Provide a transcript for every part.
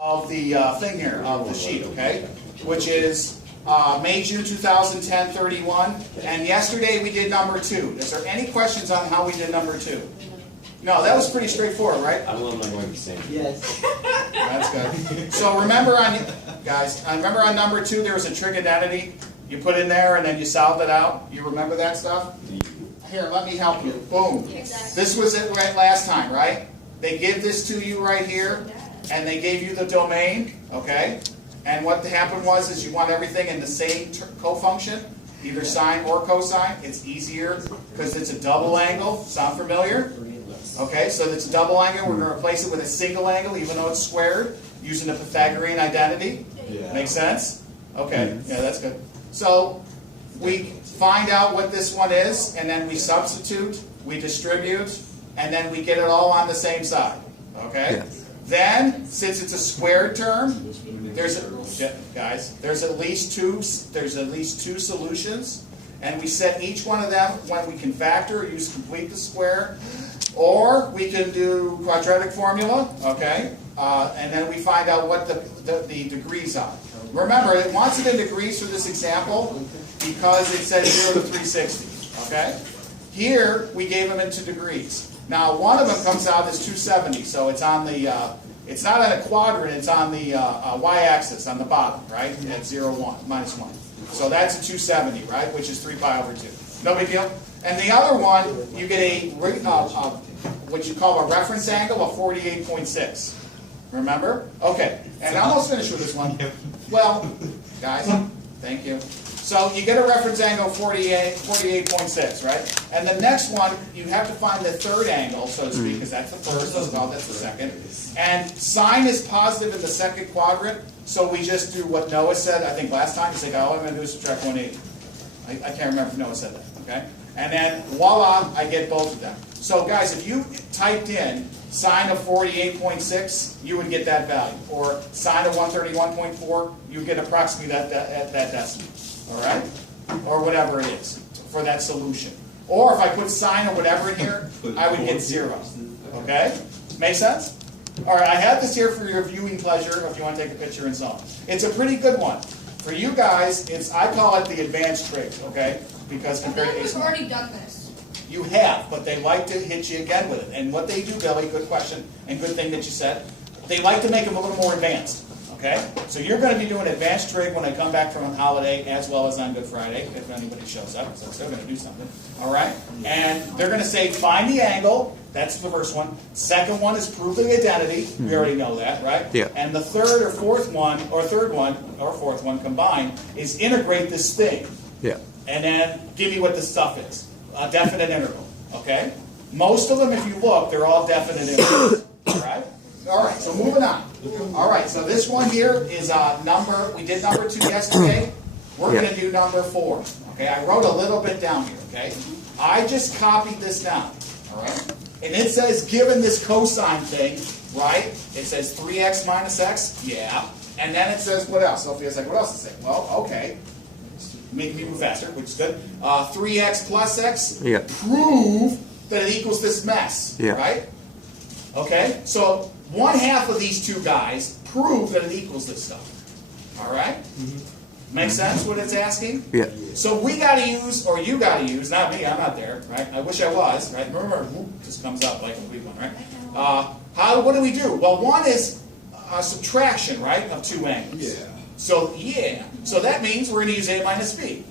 of the thing here, of the sheet, okay? Which is May, June 2010, 31. And yesterday we did number 2. Is there any questions on how we did number 2? No, that was pretty straightforward, right? I'm going to say Yes. That's good. So remember on, guys, remember on number 2 there was a trig identity? You put in there and then you solved it out? You remember that stuff? Here, let me help you. Boom. Exactly. This was it right last time, right? They give this to you right here, and they gave you the domain, okay? And what happened was is you want everything in the same co-function, either sine or cosine. It's easier because it's a double angle. Sound familiar? Okay, so it's a double angle. We're going to replace it with a single angle, even though it's squared, using the Pythagorean identity. Yeah. Make sense? Okay, yeah, that's good. So we find out what this one is, and then we substitute, we distribute, and then we get it all on the same side. Okay? Yes. Then, since it's a squared term, there's at least two solutions, and we set each one of them when we can factor, use complete the square, or we can do quadratic formula, okay? And then we find out what the degrees are. Remember, it wants it in degrees for this example because it said 0 to 360, okay? Here, we gave them into degrees. Now, one of them comes out as 270, so it's on the, it's not on a quadrant, it's on the y-axis, on the bottom, right? At 0, 1, minus 1. So that's a 270, right? Which is 3 pi over 2. No big deal. And the other one, you get a what you call a reference angle of 48.6. Remember? Okay. And I'm almost finished with this one. Well, guys, thank you. So you get a reference angle of 48.6, right? And the next one, you have to find the third angle, so to speak, because that's the first as well, that's the second. And sine is positive in the second quadrant, so we just do what Noah said, I think last time. He said, all I'm going to do is subtract 180. I can't remember if Noah said that, okay? And then, voila, I get both of them. So guys, if you typed in sine of 48.6, you would get that value. Or sine of 131.4, you would get approximately that decimal. All right? Or whatever it is for that solution. Or if I put sine or whatever in here, I would get 0. Okay? Make sense? All right, I have this here for your viewing pleasure if you want to take a picture and so on. It's a pretty good one. For you guys, I call it the advanced trig, okay? Because compared to AICE. We've already done this. You have, but they like to hit you again with it. And what they do, Billy, good question, and good thing that you said, they like to make them a little more advanced. Okay? So you're going to be doing advanced trig when I come back from a holiday, as well as on Good Friday, if anybody shows up, because I'm still going to do something. All right? And they're going to say, find the angle. That's the first one. Second one is prove the identity. We already know that, right? Yeah. And the third or fourth one, or fourth one combined, is integrate this thing. Yeah. And then give me what the stuff is. A definite interval. Okay? Most of them, if you look, they're all definite intervals. All right? All right, so moving on. All right, so this one here is number, we did number 2 yesterday. We're going to do number 4. Okay, I wrote a little bit down here, okay? I just copied this down, all right? And it says, given this cosine thing, right? It says 3x minus x, yeah. And then it says, what else? Sophia's like, what else is it? Well, okay. Make me move faster, which is good. 3x plus x, Yeah. prove that it equals this mess, Yeah. right? Okay, so 1/2 of these two guys prove that it equals this stuff. All right? Make sense what it's asking? Yeah. So we got to use, or you got to use, not me, I'm not there, right? I wish I was, right? Murmer just comes up like a complete one, right? What do we do? Well, one is subtraction, right, of two angles. Yeah. So, so that means we're going to use A minus B.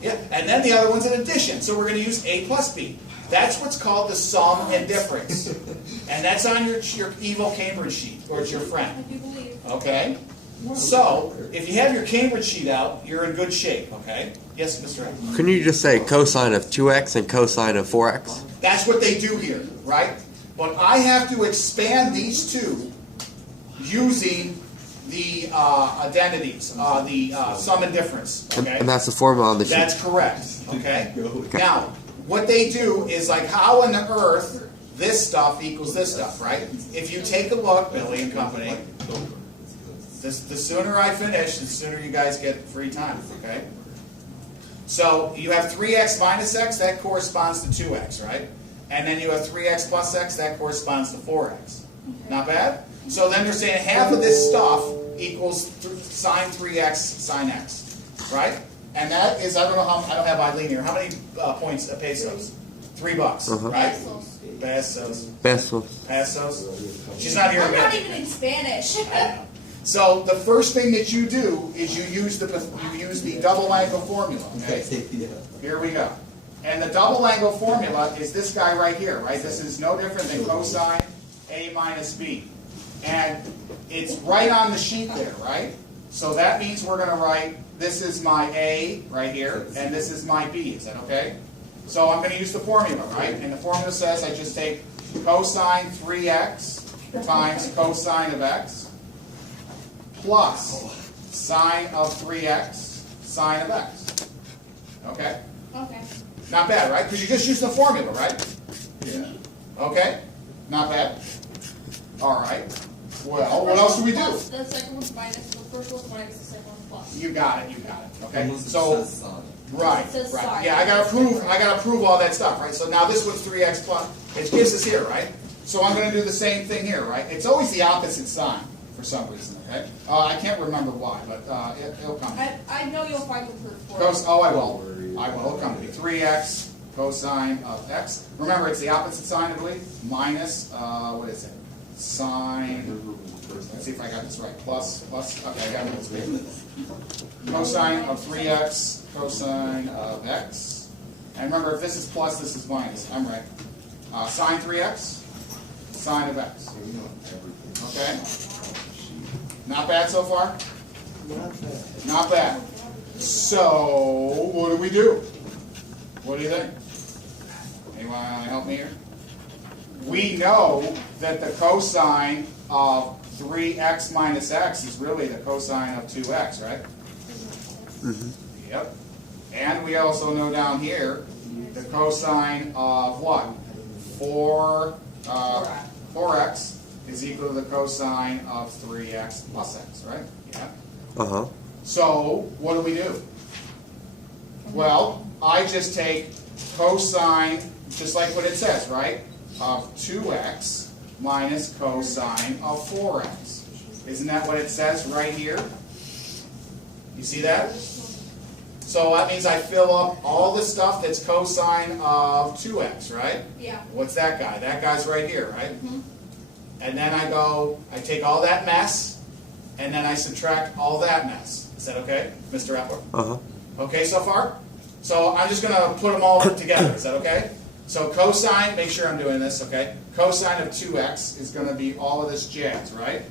Yeah. And then the other one's an addition, so we're going to use A plus B. That's what's called the sum and difference. And that's on your evil Cambridge sheet, or it's your friend. I do believe. Okay? So, if you have your Cambridge sheet out, you're in good shape, okay? Yes, Mr. Evans? Couldn't you just say cosine of 2x and cosine of 4x? That's what they do here, right? But I have to expand these two using the identities, the sum and difference, okay? And that's the formula on the sheet. That's correct, okay? Now, what they do is like how on the earth this stuff equals this stuff, right? If you take a look, Billy and company, the sooner I finish, the sooner you guys get free time, okay? So you have 3x minus x, that corresponds to 2x, right? And then you have 3x plus x, that corresponds to 4x. Not bad? So then they're saying half of this stuff equals sine 3x sine x, right? And that is, I don't know how, I don't have Eileen here. How many points, pesos? $3, right? Pesos. Pesos. Pesos. She's not here I'm again. not even in Spanish. So the first thing that you do is you use the double angle formula. Okay? Here we go. And the double angle formula is this guy right here, right? This is no different than cosine A minus B. And it's right on the sheet there, right? So that means we're going to write, this is my A right here, and this is my B. Is that okay? So I'm going to use the formula, right? And the formula says I just take cosine 3x times cosine of x plus sine of 3x sine of x. Okay? Okay. Not bad, right? Because you just used the formula, right? Yeah. Okay? Not bad. All right. Well, what else do we do? Plus, the second one's minus, the first one's minus, the second one's plus. You got it. You got it. Okay. So, right, It says right. sine. Yeah, I gotta prove all that stuff, right? So now this one's 3x plus. It gives us here, right? So I'm going to do the same thing here, right? It's always the opposite sign for some reason. Okay. I can't remember why, but it'll come. I know you'll find the proof for Cos. it. Oh, I will. I will. It'll come to me. 3x cosine of x. Remember, it's the opposite sign, I believe. Minus. What is it? Sine. Let's see if I got this right. Plus. Okay, I got it. Cosine of 3x cosine of x. And remember, if this is plus, this is minus. I'm right. Sine 3x, sine of x. Okay? Not bad so far? Not bad. So, what do we do? What do you think? Anyone want to help me here? We know that the cosine of 3x minus x is really the cosine of 2x, right? Mm-hmm. Yep. And we also know down here the cosine of what? 4x is equal to the cosine of 3x plus x, right? Yeah. Uh-huh. So, what do? Well, I just take cosine, just like what it says, right? Of 2x minus cosine of 4x. Isn't that what it says right here? You see that? So that means I fill up all the stuff that's cosine of 2x, right? Yeah. What's that guy? That guy's right here, right? Mm-hmm. And then I take all that mess, and then I subtract all that mess. Is that okay, Mr. Epler? Uh-huh. Okay so far? So I'm just going to put them all together. Is that okay? So cosine, make sure I'm doing this, okay? Cosine of 2x is going to be all of this jazz, right?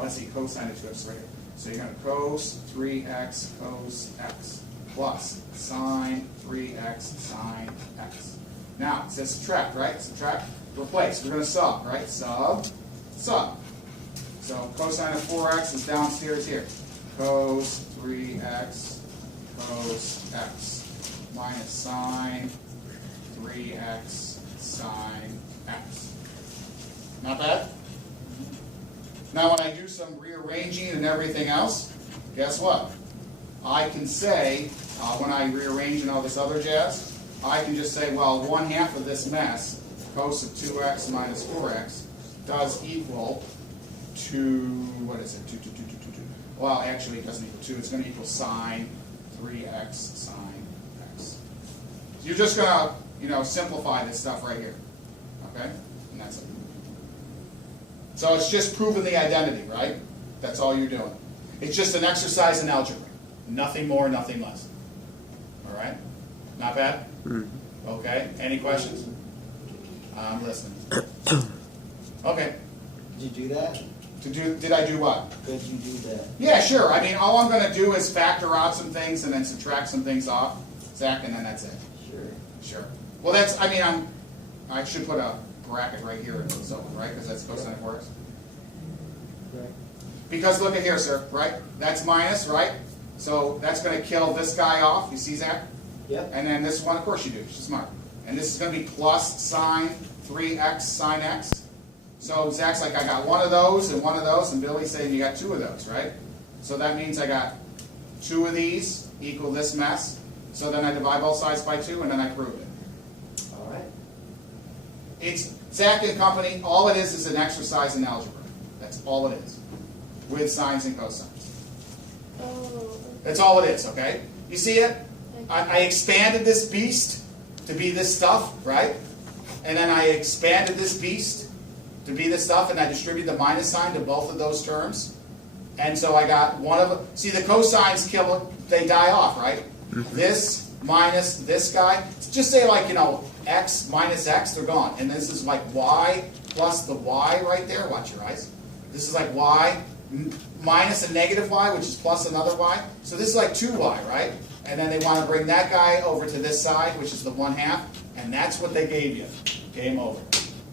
Let's see, cosine of 2x right here. So you're going to cos 3x cos x plus sine 3x sine x. Now, it says subtract, right? Subtract, replace. We're going to sub, right? Sub. So cosine of 4x is downstairs here. Cos 3x cos x minus sine 3x sine x. Not bad? Now when I do some rearranging and everything else, guess what? I can say, when I rearrange and all this other jazz, I can just say, well, 1/2 of this mess, cos of 2x minus 4x, does equal to, what is it? 2. Well, actually it doesn't equal 2. It's going to equal sine 3x sine x. So you're just going to, simplify this stuff right here. Okay? And that's it. So it's just proving the identity, right? That's all you're doing. It's just an exercise in algebra. Nothing more, nothing less. All right? Not bad? Mm-hmm. Okay. Any questions? I'm listening. Okay. Did you do that? Did I do what? Could you do that? Yeah, sure. I mean, all I'm going to do is factor out some things and then subtract some things off, Zach, and then that's it. Sure. Sure. Well, that's, I should put a bracket right here in this open, right? Because that's cosine of 4x. Right. Because look at here, sir, right? That's minus, right? So that's going to kill this guy off. You see, Zach? Yep. And then this one, of course you do. She's smart. And this is going to be plus sine 3x sine x. So Zach's like, I got one of those, and Billy's saying you got 2 of those, right? So that means I got 2 of these equal this mess. So then I divide both sides by 2, and then I prove it. All right. It's Zach and company. All it is an exercise in algebra. That's all it is. With sines and cosines. Oh. That's all it is, okay? You see it? I expanded this beast to be this stuff, right? And then I expanded this beast to be this stuff, and I distribute the minus sign to both of those terms. And so I got one of them. See, the cosines kill, they die off, right? This minus this guy. Just say like, you know, x minus x, they're gone. And this is like y plus the y right there. Watch your eyes. This is like y minus a negative y, which is plus another y. So this is like 2y, right? And then they want to bring that guy over to this side, which is the 1/2. And that's what they gave you. Game over.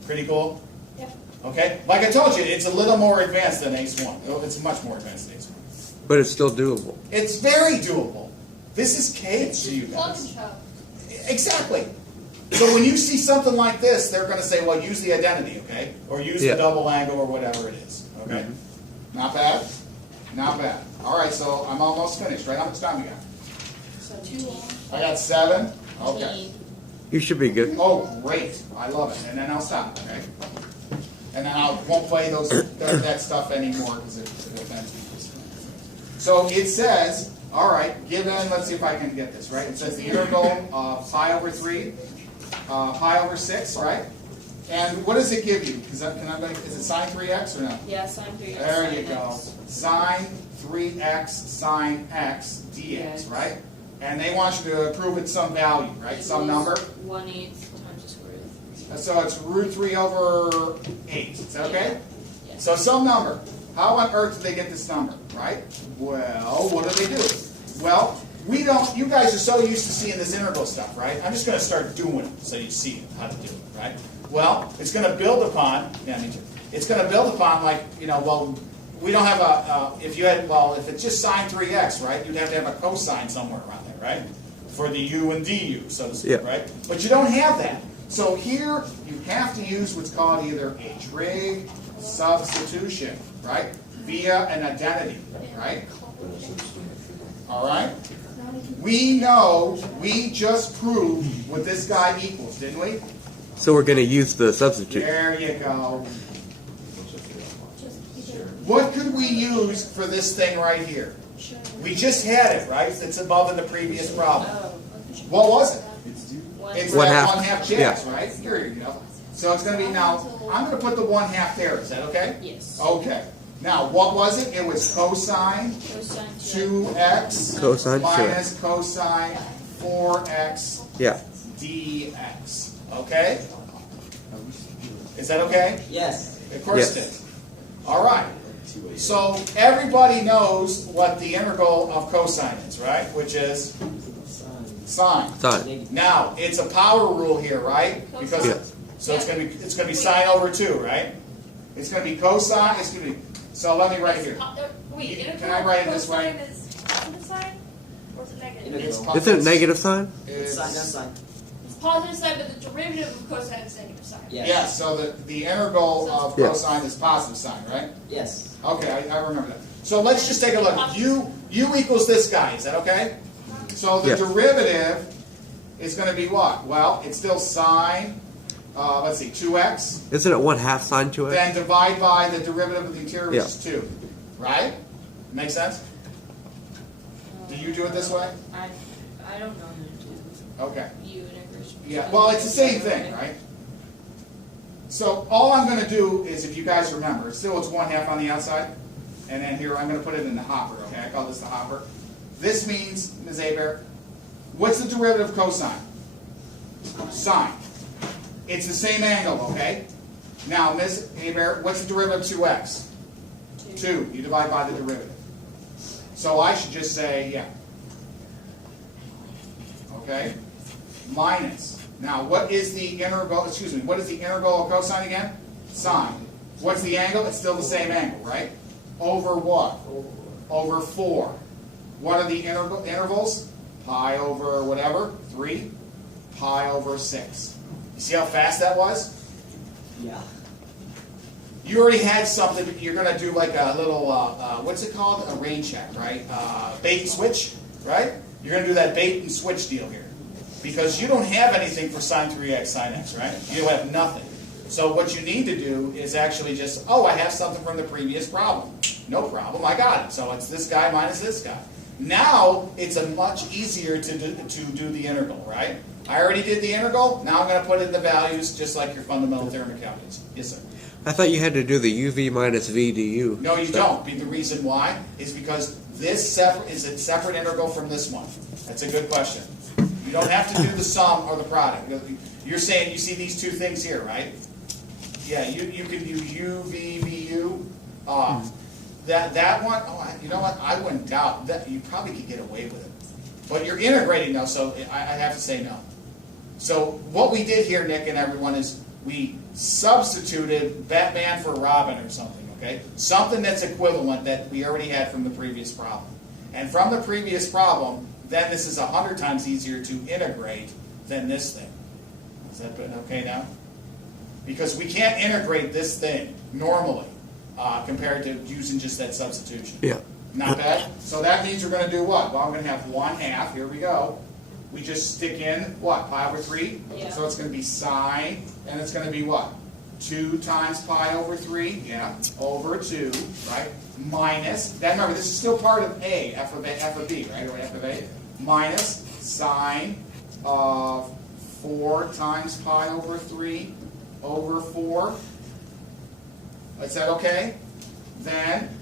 Pretty cool? Yep. Okay? Like I told you, it's a little more advanced than AICE 1. It's much more advanced than AICE 1. But it's still doable. It's very doable. This is cake to you Plug guys. and chug. Exactly. So when you see something like this, they're going to say, well, use the identity, okay? Or use the double angle or whatever it is. Okay? Not bad? Not bad. All right, so I'm almost finished, right? How much time you got? So 2 long. I got 7. Okay. You should be good. Oh, great. I love it. And then I'll stop, okay? And then I won't play that stuff anymore because it offends people. So it says, all right, given, let's see if I can get this, right? It says the integral of pi over 3, pi over 6, right? And what does it give you? Is it sine 3x or no? Yeah, sine 3x. There sine you go. x. Sine 3x sine x dx, right? And they want you to prove it's some value, right? Some number. 1/8 times the square root of 3. So it's root 3 over 8. Is that okay? Yeah. So some number. How on earth did they get this number, right? Well, what do they do? Well, we don't, you guys are so used to seeing this integral stuff, right? I'm just going to start doing it so you see how to do it, right? Well, it's going to build upon, yeah, me too. It's going to build upon, like, you know, well, we don't have if if it's just sine 3x, right, you'd have to have a cosine somewhere around there, right? For the u and du, so to speak, right? But you don't have that. So here, you have to use what's called either a trig substitution, right? Via an identity, right? All right? We know, we just proved what this guy equals, didn't we? So we're going to use the substitute. There you go. What could we use for this thing right here? We just had it, right? It's above in the previous problem. What was it? It's One that half. 1/2 chance, right? Here you go. So it's going to be now, I'm going to put the 1/2 there. Is that okay? Yes. Okay. Now, what was it? It was cosine Cosine 2x Cosine 2x. minus cosine 4x Yeah. dx. Okay? Is that okay? Yes. Of course Yes. it is. All right. So everybody knows what the integral of cosine is, right? Which is sine. Sine. Now it's a power rule here, right? Because Yeah. so it's going to be sine over 2, right? It's going to be cosine. It's going to be. So let me write it here. Wait, Can I write it this way? cosine is positive sign? Or is it negative? Integral. Isn't it negative sign? It's sine, that's sine. It's positive sign, but the derivative of cosine is negative sign. Yes. Yeah, so the integral of Yeah. cosine is positive sign, right? Yes. Okay, I remember that. So let's just take a look. U equals this guy, is that okay? So the Yes. derivative is going to be what? Well, it's still sine, let's see, 2x. Isn't it 1/2 sine 2x? Then divide by the derivative of the interior, which Yeah. is 2. Right? Make sense? Do you do it this way? I don't know how to Okay. do U integration. Yeah, well, it's the same thing, right? So all I'm going to do is, if you guys remember, still it's 1/2 on the outside, and then here I'm going to put it in the hopper, okay? I call this the hopper. This means, Ms. Aber, what's the derivative of cosine? Sine. It's the same angle, okay? Now, Ms. Aber, what's the derivative of 2x? 2. You divide by the derivative. So I should just say, yeah. Okay? Minus. Now, what is the integral, what is the integral of cosine again? Sine. What's the angle? It's still the same angle, right? Over what? Over 4. What are the intervals? Pi over whatever, 3. Pi over 6. You see how fast that was? Yeah. You already had something, you're going to do like a little, what's it called? A rain check, right? Bait and switch, right? You're going to do that bait and switch deal here. Because you don't have anything for sine 3x, sine x, right? You have nothing. So what you need to do is actually just, oh, I have something from the previous problem. No problem, I got it. So it's this guy minus this guy. Now it's a much easier to do the integral, right? I already did the integral. Now I'm going to put in the values just like your fundamental theorem of calculus. Yes, sir. I thought you had to do the UV minus V du. No, you don't. The reason why is because this is a separate integral from this one. That's a good question. You don't have to do the sum or the product. You're saying you see these two things here, right? Yeah, you can do U, V, V, U. That one, oh, you know what? I wouldn't doubt that you probably could get away with it. But you're integrating though, so I have to say no. So what we did here, Nick and everyone, is we substituted Batman for Robin or something, okay? Something that's equivalent that we already had from the previous problem. And from the previous problem, then this is 100 times easier to integrate than this thing. Is that okay now? Because we can't integrate this thing normally compared to using just that substitution. Yeah. Not bad? So that means we're going to do what? Well, I'm going to have 1/2. Here we go. We just stick in, what, pi over 3? Yeah. So it's going to be sine, and it's going to be what? 2 times pi over 3, yeah, over 2, right? Minus, then remember, this is still part of A, f of B, right, or f of A, minus sine of 4 times pi over 3 over 4. Is that okay? Then,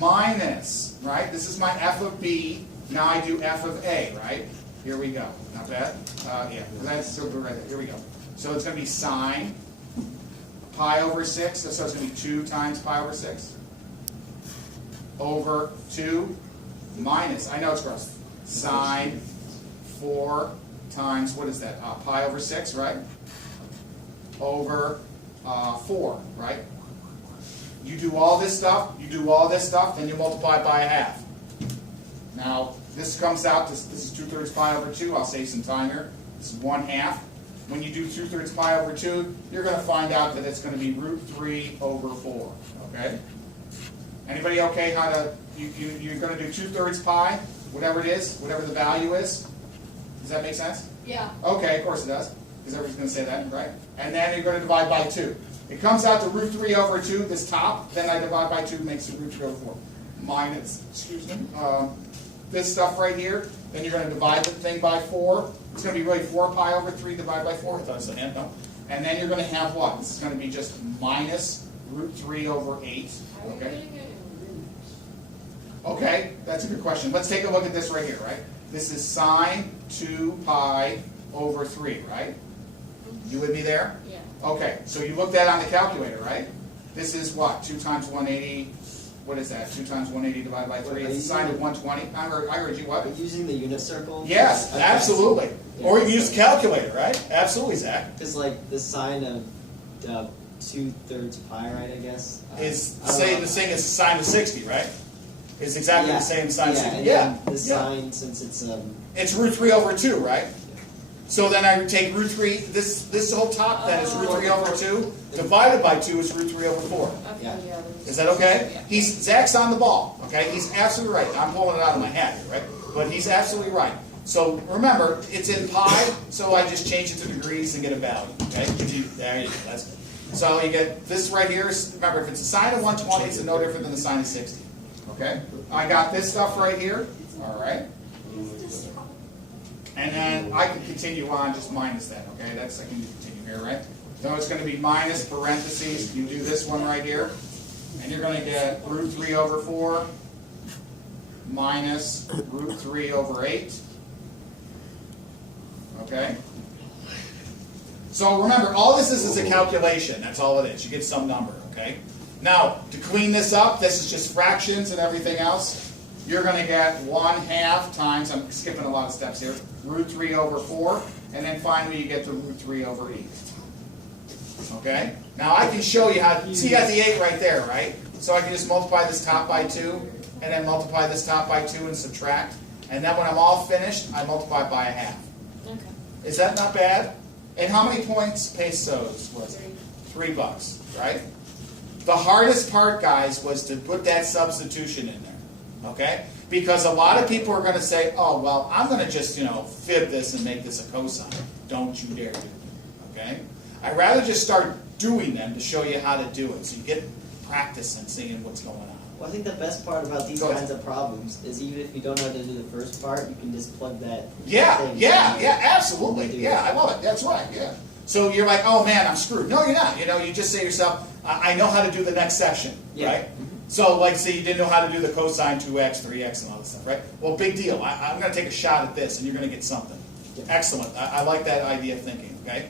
minus, right? This is my f of B. Now I do f of A, right? Here we go. Not bad? Yeah, that's still good right there. Here we go. So it's going to be sine pi over 6. So it's going to be 2 times pi over 6 over 2 minus, I know it's gross, sine 4 times, what is that? Pi over 6, right? Over 4, right? You do all this stuff, then you multiply by 1/2. Now, this comes out, this is 2/3 pi over 2. I'll save some time here. This is 1/2. When you do 2/3 pi over 2, you're going to find out that it's going to be √3 over 4. Okay? Anybody okay how to, you're going to do 2/3 pi, whatever it is, whatever the value is? Does that make sense? Yeah. Okay, of course it does, because everybody's going to say that, right? And then you're going to divide by 2. It comes out to √3 over 2, this top, then I divide by 2, makes it √3 over 4. Minus, excuse me, this stuff right here, then you're going to divide the thing by 4. It's going to be really 4 pi over 3 divided by 4. I thought it was a hint, no? And then you're going to have what? This is going to be just minus √3 over 8. Okay? Okay, that's a good question. Let's take a look at this right here, right? This is sine 2 pi over 3, right? You with me there? Yeah. Okay, so you looked at it on the calculator, right? This is what? 2 times 180. What is that? 2 times 180 divided by 3. It's a sine of 120. I heard you. What? Are you using the unit circle? Yes, Okay. absolutely. Yeah. Or you can use the calculator, right? Absolutely, Zach. Because like the sine of 2/3 pi, right? I guess Is I don't the know. same as sine of 60, right? It's exactly Yeah. the same sine of Yeah, 60. and Yeah. then the sine, since it's It's √3 over 2, right? So then I would take √3, this whole top then is √3 over 2, divided by 2 is √3 over 4. Okay, Yeah. yeah. Is that okay? Zach's on the ball, okay? He's absolutely right. I'm pulling it out of my hat here, right? But he's absolutely right. So remember, it's in pi, so I just change it to degrees and get a value, okay? There you go, that's good. So you get this right here, remember, if it's a sine of 120, it's no different than the sine of 60, okay? I got this stuff right here, all right? And then I can continue on just minus that, okay? I can continue here, right? So it's going to be minus parentheses. You do this one right here, and you're going to get √3 over 4 minus √3 over 8. Okay? So remember, all this is a calculation. That's all it is. You get some number, okay? Now, to clean this up, this is just fractions and everything else. You're going to get 1/2 times, I'm skipping a lot of steps here, √3 over 4, and then finally you get the √3 over 8. Okay? Now I can show you how, see you got the 8 right there, right? So I can just multiply this top by 2, and then multiply this top by 2 and subtract. And then when I'm all finished, I multiply by 1/2. Okay. Is that not bad? And how many pesos was it? $3, right? The hardest part, guys, was to put that substitution in there, okay? Because a lot of people are going to say, oh, well, I'm going to just, fib this and make this a cosine. Don't you dare do it, okay? I'd rather just start doing them to show you how to do it, so you get practice and seeing what's going on. Well, I think the best part about these Go ahead. kinds of problems is even if you don't know how to do the first part, you can just plug that. Yeah, thing yeah, in yeah, and absolutely. do Yeah, it. I love it. That's right, yeah. So you're like, oh man, I'm screwed. No, you're not. You know, you just say to yourself, I know how to do the next section, Yeah. right? So like say you didn't know how to do the cosine 2x, 3x, and all this stuff, right? Well, big deal. I'm going to take a shot at this, and you're going to get something. Yeah. Excellent. I like that idea of thinking, okay?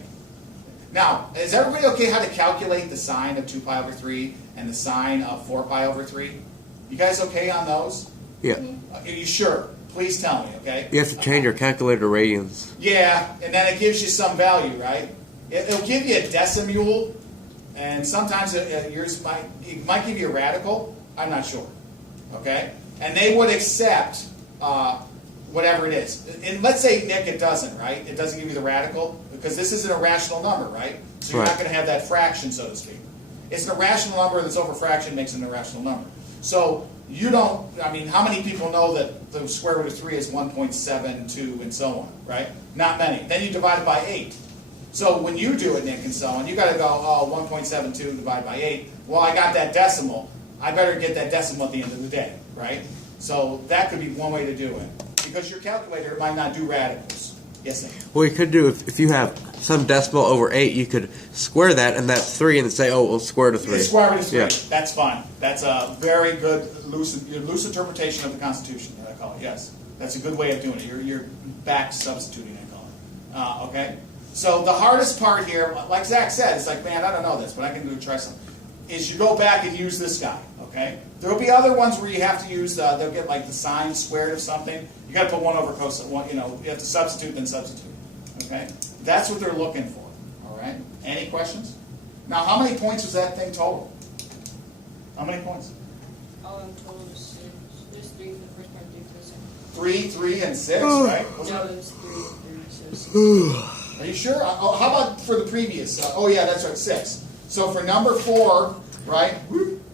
Now, is everybody okay how to calculate the sine of 2 pi over 3 and the sine of 4 pi over 3? You guys okay on those? Yeah. Are you sure? Please tell me, okay? You have to change your calculator to radians. Yeah, and then it gives you some value, right? It'll give you a decimule, and sometimes yours might give you a radical. I'm not sure, okay? And they would accept whatever it is. And let's say, Nick, it doesn't, right? It doesn't give you the radical, because this is an irrational number, right? So you're not going to have that fraction, so to speak. It's an irrational number that's over fraction makes it an irrational number. So you don't, I mean, how many people know that the square root of 3 is 1.72 and so on, right? Not many. Then you divide it by 8. So when you do it, Nick, and so on, you got to go, oh, 1.72 divided by 8. Well, I got that decimal. I better get that decimal at the end of the day, right? So that could be one way to do it. Because your calculator might not do radicals. Yes, Nick? Well, you could do, if you have some decimal over 8, you could square that, and that's 3, and say, oh, we'll square to 3. The square root of 3. Yeah. That's fine. That's a very good loose interpretation of the Constitution, I call it. Yes, that's a good way of doing it. You're back substituting, I call it. Okay. So the hardest part here, like Zach said, it's like, man, I don't know this, but I can try something. Is you go back and use this guy. Okay. There will be other ones where you have to use. They'll get like the sine squared of something. You got to put 1 over cosine. You know, you have to substitute then substitute. Okay. That's what they're looking for. All right. Any questions? Now, how many points was that thing total? How many points? All in total is 6. There's 3 for the first part, 3 for the second. 3, 3, and 6, right? Wasn't No, it? it was 3, 3, so 6. Are you sure? Oh, how about for the previous? Oh, yeah, that's right, 6. So for number 4, right?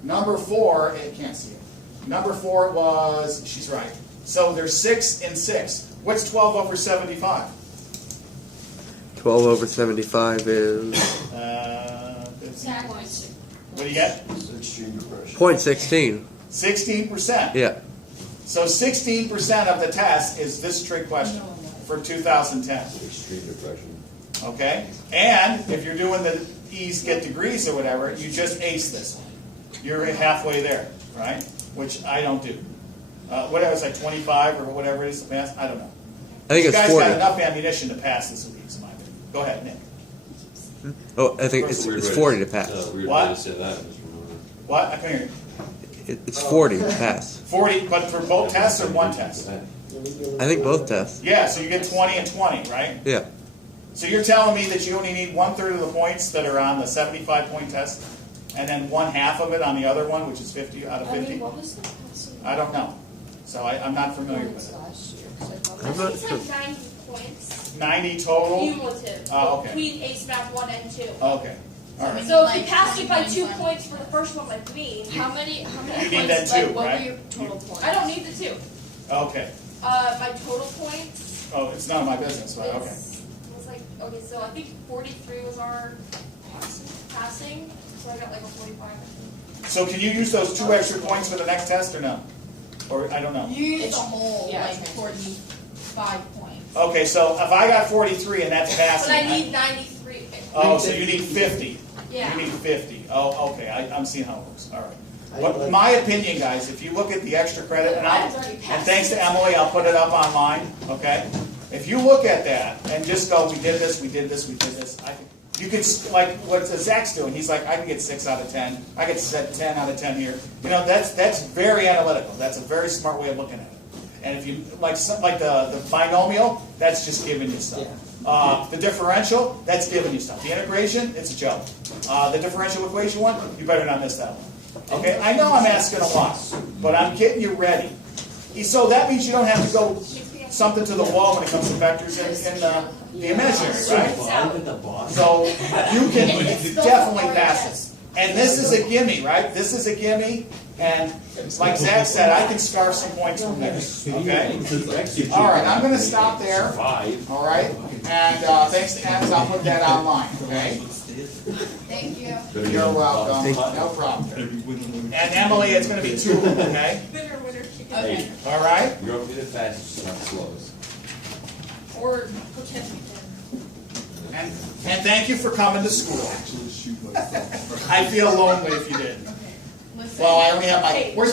Number 4, I can't see it. Number 4 was, she's right. So there's 6 and 6. What's 12 over 75? 12 over 75 is Exactly. What do you get? 0.16. 16%. Yeah. So 16% of the test is this trick question for 2010. Extreme depression. Okay? And if you're doing the E's get degrees or whatever, you just ace this one. You're halfway there, right? Which I don't do. Whatever, it's like 25 or whatever it is to pass. I don't know. I think You it's guys 40. got enough ammunition to pass this week, in my opinion. Go ahead, Nick. Oh, I think That's a weird it's way 40 to pass. Weird What? way to say that, Mr. Murmer. What? I couldn't hear you. It's 40 to pass. 40, but for both tests or one test? I think both tests. Yeah, so you get 20 and 20, right? Yeah. So you're telling me that you only need 1/3 of the points that are on the 75-point test, and then 1/2 of it on the other one, which is 50 out of I 50? mean, what was the passing? I don't know. So I'm not familiar with Points it. last year, 'cause I thought I'm I not think it's like 90 points. 90 total? Cumulative. Oh, okay. Between ACE Math 1 and 2. Okay. All right. So if you passed it by 2 points for the first one like me, How many You points, need that like, too, what right? were your total points? I don't need the 2. Okay. My total points Oh, it's none of my business, but okay. was like, okay, so I think 43 was our passing, so I got like a 45. So can you use those 2 extra points for the next test or no? Or I don't know. Use a whole, yeah, like, it's 45 points. Okay, so if I got 43 and that's But passing. I need 93. Oh, so you need 50. Yeah. You need 50. Oh, okay. I'm seeing how it works. All right. I What, like- my opinion, guys, if you look at the extra credit, and Mine's already passed. and thanks to Emily, I'll put it up online, okay? If you look at that and just go, we did this, we did this, we did this, you could, like what Zach's doing, he's like, I can get 6 out of 10, I get 10 out of 10 here. You know, that's very analytical. That's a very smart way of looking at it. And if you, like the binomial, that's just giving you stuff. The differential, that's giving you stuff. The integration, it's a joke. The differential equation one, you better not miss that one. Okay, I know I'm asking a lot, but I'm getting you ready. So that means you don't have to go something to the wall when it comes to vectors in the imaginary, right? So you can definitely pass this. And this is a gimme, right? This is a gimme, and like Zach said, I can scarf some points from there. Okay? All right, I'm going to stop there. All right? And thanks to Ems, I'll put that online, okay? Thank you. Better You're get welcome. hot. No problem. And Emily, it's going to be 2, okay? Winner, winner, chicken Okay. dinner. All right? You don't need it fast, just not slowest. Or pretend we can. And thank you for coming to school. I feel lonely if you didn't. Listen. Well, I only have my. Where's